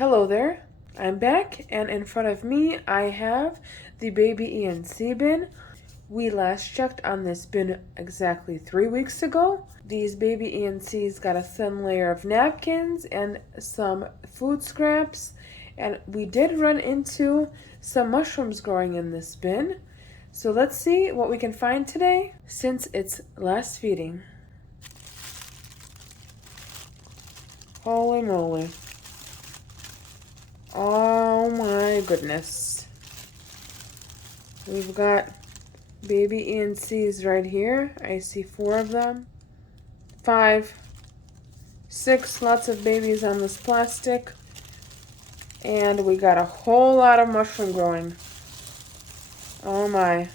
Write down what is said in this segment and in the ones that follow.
Hello there, I'm back, and in front of me I have the baby ENC bin. We last checked on this bin exactly 3 weeks ago. These baby ENCs got a thin layer of napkins and some food scraps, and we did run into some mushrooms growing in this bin. So let's see what we can find today since it's last feeding. Holy moly. Oh my goodness. We've got baby ENCs right here. I see 4 of them. 5, 6, lots of babies on this plastic. And we got a whole lot of mushroom growing. Oh my.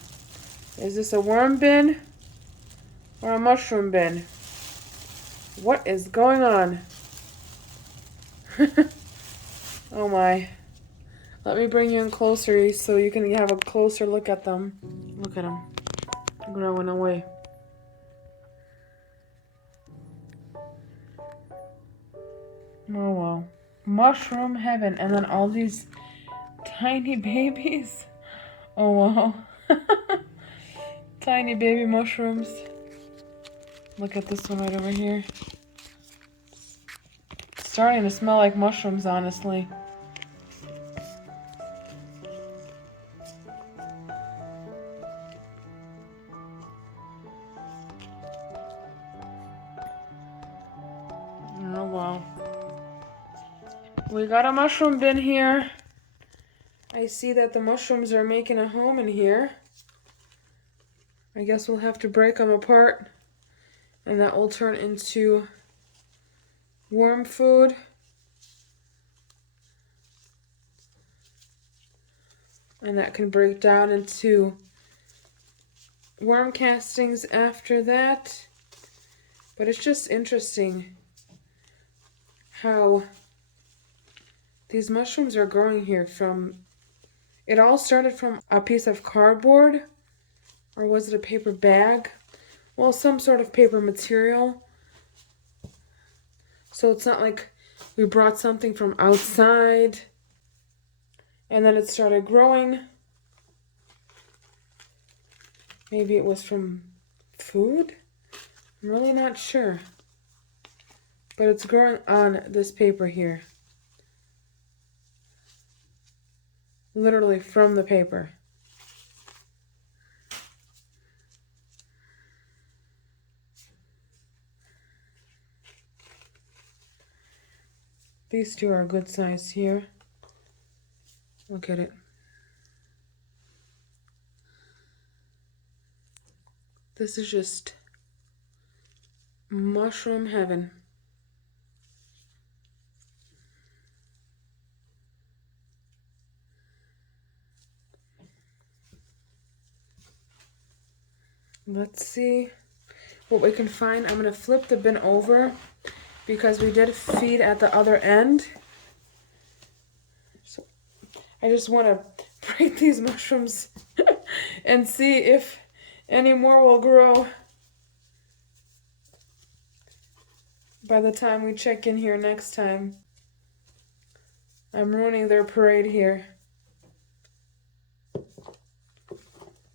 Is this a worm bin or a mushroom bin? What is going on? Oh my. Let me bring you in closer so you can have a closer look at them. Look at them. Growing away. Oh wow. Mushroom heaven. And then all these tiny babies. Oh wow. Tiny baby mushrooms. Look at this one right over here. It's starting to smell like mushrooms, honestly. Oh wow. We got a mushroom bin here. I see that the mushrooms are making a home in here. I guess we'll have to break them apart, and that will turn into worm food. And that can break down into worm castings after that. But it's just interesting how these mushrooms are growing here from, it all started from a piece of cardboard, or was it a paper bag? Well, some sort of paper material. So it's not like we brought something from outside and then it started growing. Maybe it was from food? I'm really not sure. But it's growing on this paper here. Literally from the paper. These two are a good size here. Look at it. This is just mushroom heaven. Let's see what we can find. I'm going to flip the bin over because we did feed at the other end. So I just want to break these mushrooms and see if any more will grow by the time we check in here next time. I'm ruining their parade here.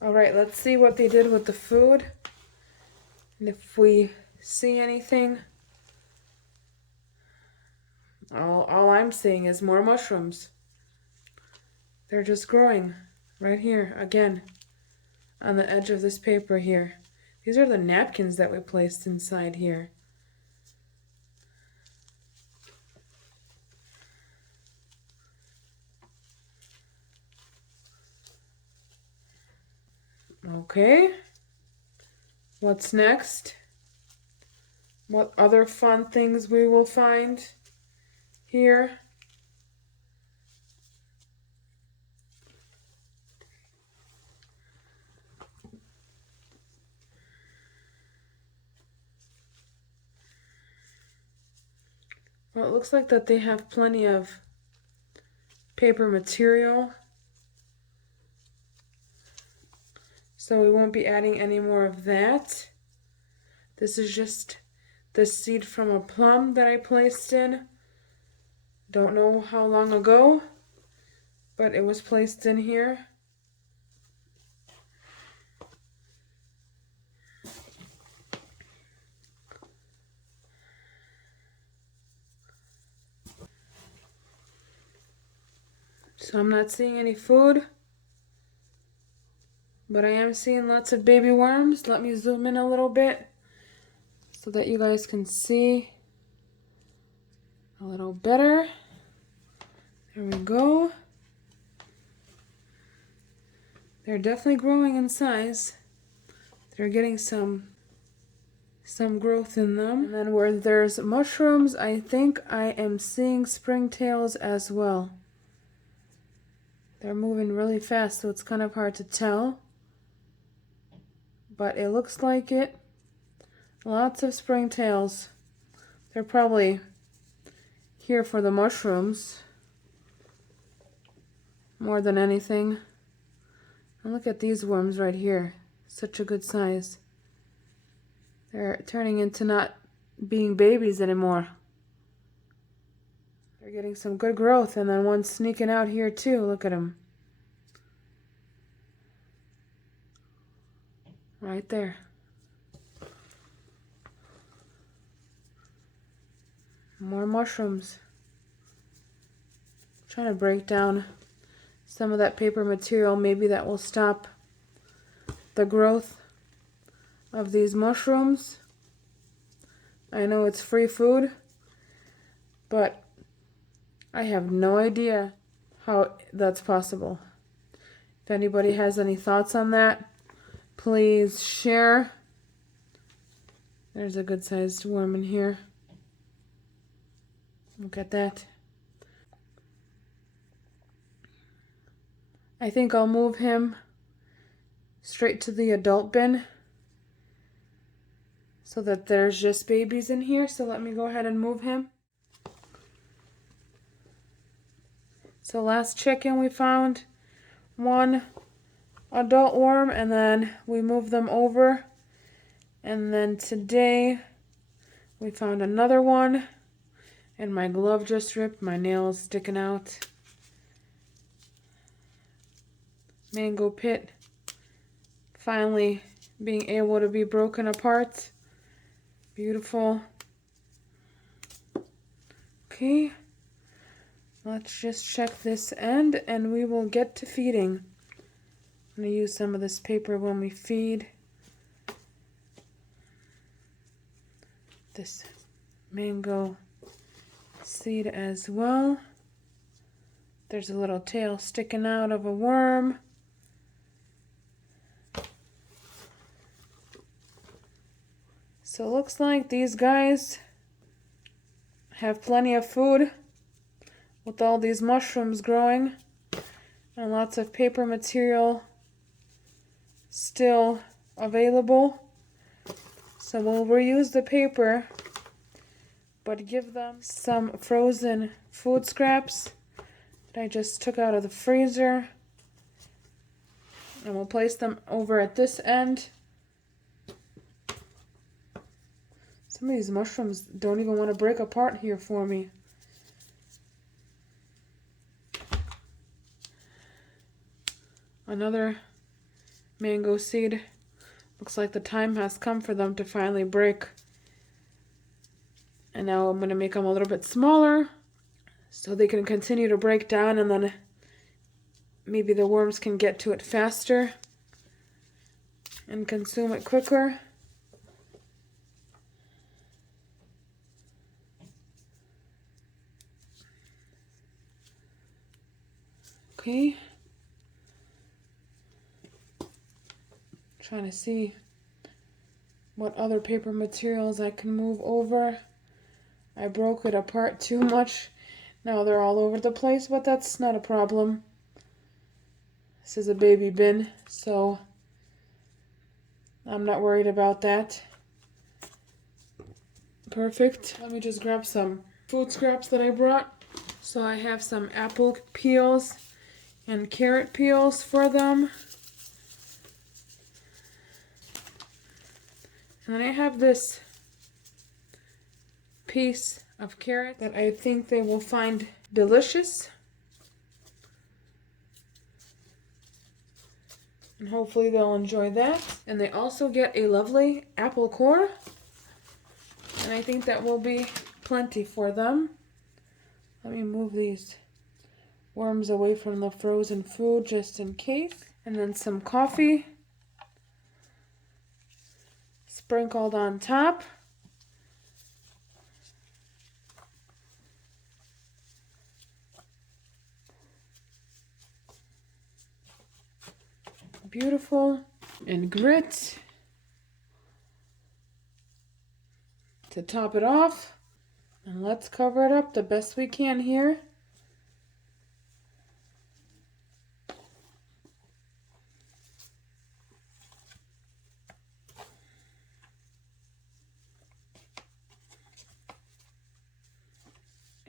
Alright, let's see what they did with the food. And if we see anything. All I'm seeing is more mushrooms. They're just growing right here again on the edge of this paper here. These are the napkins that we placed inside here. Okay, what's next? What other fun things we will find here? Well, it looks like that they have plenty of paper material. So we won't be adding any more of that. This is just the seed from a plum that I placed in. Don't know how long ago, but it was placed in here. So I'm not seeing any food, but I am seeing lots of baby worms. Let me zoom in a little bit so that you guys can see a little better. There we go. They're definitely growing in size. They're getting some growth in them. And then where there's mushrooms, I think I am seeing springtails as well. They're moving really fast, so it's kind of hard to tell. But it looks like it. Lots of springtails. They're probably here for the mushrooms more than anything. And look at these worms right here. Such a good size. They're turning into not being babies anymore. They're getting some good growth, and then one's sneaking out here too. Look at him. Right there. More mushrooms. I'm trying to break down some of that paper material. Maybe that will stop the growth of these mushrooms. I know it's free food, but I have no idea how that's possible. If anybody has any thoughts on that, please share. There's a good sized worm in here. Look at that. I think I'll move him straight to the adult bin so that there's just babies in here. So let me go ahead and move him. So last check-in we found one adult worm, and then we moved them over. And then today we found another one, and my glove just ripped. My nail is sticking out. Mango pit finally being able to be broken apart. Beautiful. Okay, let's just check this end and we will get to feeding. I'm going to use some of this paper when we feed. This mango seed as well. There's a little tail sticking out of a worm. So it looks like these guys have plenty of food with all these mushrooms growing and lots of paper material still available. So we'll reuse the paper, but give them some frozen food scraps that I just took out of the freezer. And we'll place them over at this end. Some of these mushrooms don't even want to break apart here for me. Another mango seed. Looks like the time has come for them to finally break. And now I'm going to make them a little bit smaller so they can continue to break down, and then maybe the worms can get to it faster and consume it quicker. Okay. Trying to see what other paper materials I can move over. I broke it apart too much. Now they're all over the place, but that's not a problem. This is a baby bin, so I'm not worried about that. Perfect. Let me just grab some food scraps that I brought. So I have some apple peels and carrot peels for them. And then I have this piece of carrot that I think they will find delicious. And hopefully they'll enjoy that. And they also get a lovely apple core. And I think that will be plenty for them. Let me move these worms away from the frozen food just in case. And then some coffee sprinkled on top. Beautiful. And grit to top it off. And let's cover it up the best we can here.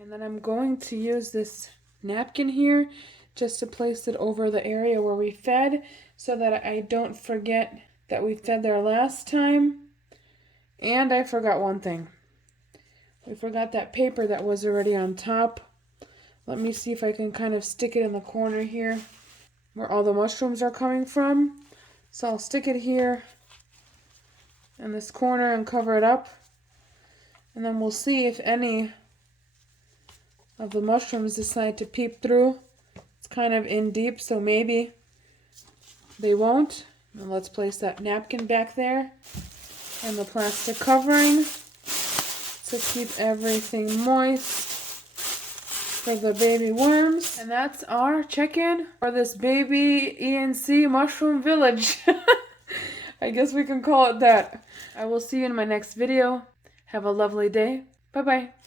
And then I'm going to use this napkin here just to place it over the area where we fed so that I don't forget that we fed there last time. And I forgot one thing. We forgot that paper that was already on top. Let me see if I can kind of stick it in the corner here where all the mushrooms are coming from. So I'll stick it here in this corner and cover it up. And then we'll see if any of the mushrooms decide to peep through. It's kind of in deep, so maybe they won't. And let's place that napkin back there and the plastic covering to keep everything moist for the baby worms. And that's our check-in for this baby ENC mushroom village. I guess we can call it that. I will see you in my next video. Have a lovely day. Bye-bye.